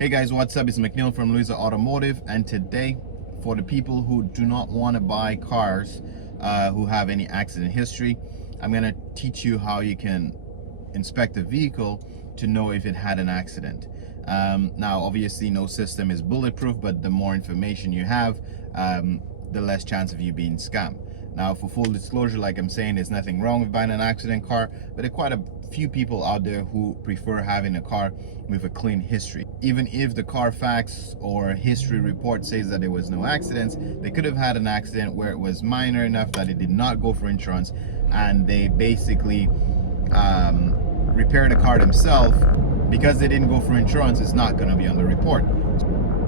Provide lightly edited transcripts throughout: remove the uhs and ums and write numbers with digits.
Hey guys, what's up? It's McNeil from Louison Automotive, and today, for the people who do not want to buy cars who have any accident history, I'm going to teach you how you can inspect a vehicle to know if it had an accident. Now, obviously, no system is bulletproof, but the more information you have, the less chance of you being scammed. Now, for full disclosure, like I'm saying, there's nothing wrong with buying an accident car, but there are quite a few people out there who prefer having a car with a clean history. Even if the Carfax or history report says that there was no accidents, they could have had an accident where it was minor enough that it did not go for insurance, and they basically repaired the car themselves. Because they didn't go for insurance, it's not going to be on the report.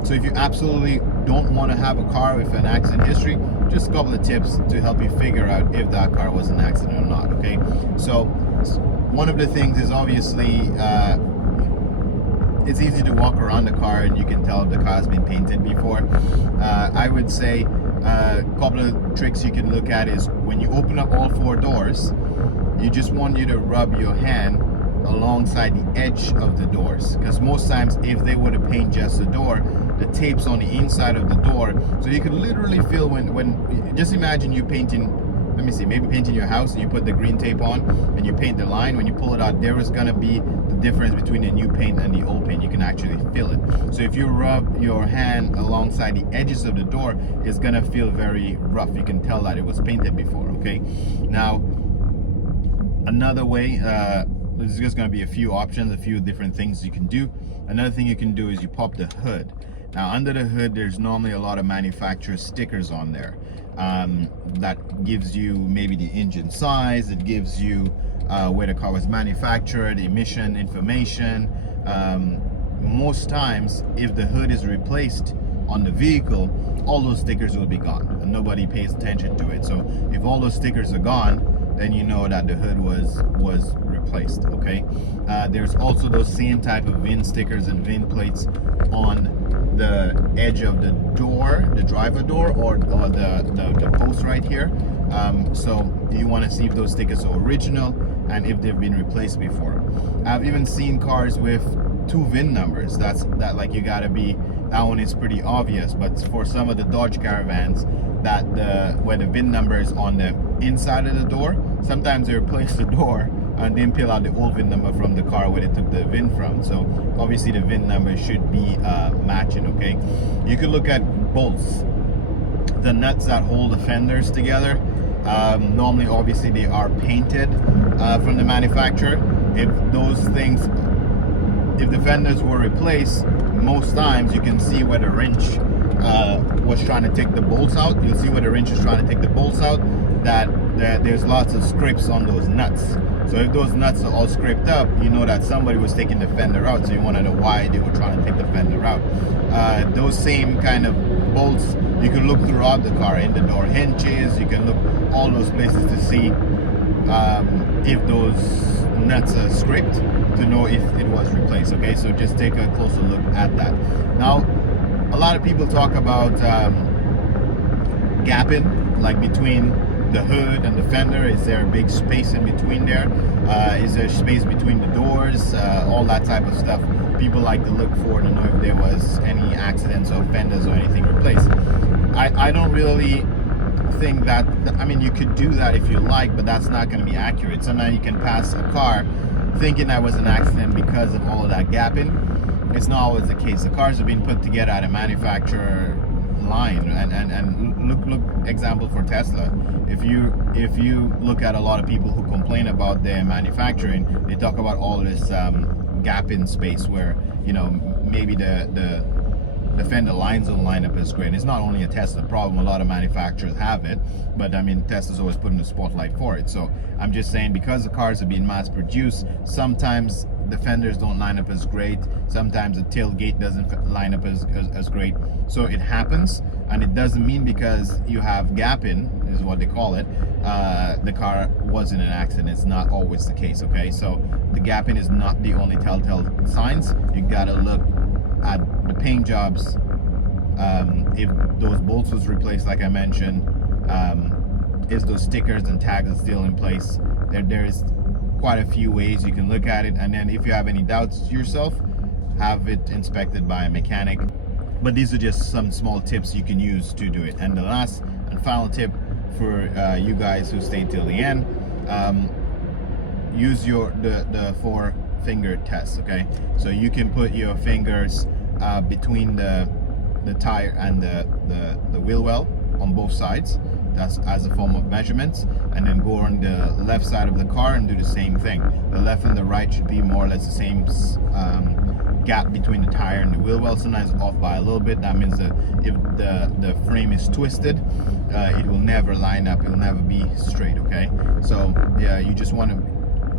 So if you absolutely don't want to have a car with an accident history, just a couple of tips to help you figure out if that car was an accident or not. Okay, so one of the things is obviously it's easy to walk around the car and you can tell if the car has been painted before. I would say a couple of tricks you can look at is when you open up all four doors, you just want you to rub your hand alongside the edge of the doors, because most times if they were to paint just the door, the tape's on the inside of the door, so you can literally feel when just imagine you painting, let me see, maybe painting your house and you put the green tape on and you paint the line. When you pull it out, there is going to be the difference between the new paint and the old paint. You can actually feel it. So if you rub your hand alongside the edges of the door, it's going to feel very rough. You can tell that it was painted before. Okay, now another way, there's just going to be a few options, a few different things you can do. Another thing you can do is you pop the hood. Now under the hood, there's normally a lot of manufacturer stickers on there that gives you maybe the engine size, it gives you where the car was manufactured, emission information. Most times if the hood is replaced on the vehicle, all those stickers will be gone and nobody pays attention to it. So if all those stickers are gone, then you know that the hood was replaced. Okay, there's also those same type of VIN stickers and VIN plates on the edge of the door, the driver door, or the post right here. So you want to see if those stickers are original and if they've been replaced before. I've even seen cars with two VIN numbers. That like you gotta be, that one is pretty obvious, but for some of the Dodge Caravans, that where the VIN number is on the inside of the door, sometimes they replace the door and then peel out the old VIN number from the car where they took the VIN from. So obviously the VIN number should be matching. Okay, you could look at bolts, the nuts that hold the fenders together. Normally obviously they are painted from the manufacturer. If those things, if the fenders were replaced, most times you can see where the wrench was trying to take the bolts out. You'll see where the wrench is trying to take the bolts out, that there's lots of scrapes on those nuts. So if those nuts are all scraped up, you know that somebody was taking the fender out, so you want to know why they were trying to take the fender out. Those same kind of bolts, you can look throughout the car, in the door hinges, you can look all those places to see if those nuts are scraped, to know if it was replaced. Okay, so just take a closer look at that. Now, a lot of people talk about gapping, like between the hood and the fender. Is there a big space in between there? Is there space between the doors? All that type of stuff. People like to look for to know if there was any accidents or fenders or anything replaced. I don't really think that, I mean, you could do that if you like, but that's not going to be accurate. Sometimes you can pass a car thinking that was an accident because of all of that gapping. It's not always the case. The cars are being put together at a manufacturer line, and look example for Tesla. If you look at a lot of people who complain about their manufacturing, they talk about all this gap in space where, you know, maybe the fender lines don't line up as great. It's not only a Tesla problem, a lot of manufacturers have it, but I mean, Tesla's always putting the spotlight for it. So I'm just saying, because the cars are being mass produced, sometimes the fenders don't line up as great, sometimes the tailgate doesn't line up as great. So it happens, and it doesn't mean because you have gapping, is what they call it, the car wasn't an accident. It's not always the case. Okay, so the gapping is not the only telltale signs. You gotta look at the paint jobs, if those bolts was replaced, like I mentioned, is those stickers and tags are still in place. There is quite a few ways you can look at it, and then if you have any doubts yourself, have it inspected by a mechanic. But these are just some small tips you can use to do it. And the last and final tip for you guys who stay till the end, use the 4-finger test. Okay, so you can put your fingers between the tire and the wheel well on both sides. That's as a form of measurements, and then go on the left side of the car and do the same thing. The left and the right should be more or less the same gap between the tire and the wheel well. Sometimes off by a little bit. That means that if the frame is twisted, it will never line up, it will never be straight. Okay, so yeah, you just want to,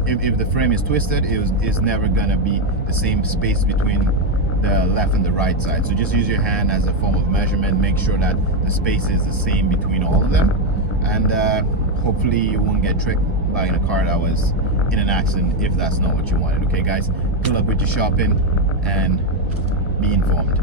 if the frame is twisted, it's never gonna be the same space between the left and the right side. So just use your hand as a form of measurement. Make sure that the space is the same between all of them, and hopefully you won't get tricked by a car that was in an accident if that's not what you wanted. Okay guys, good luck with your shopping and be informed.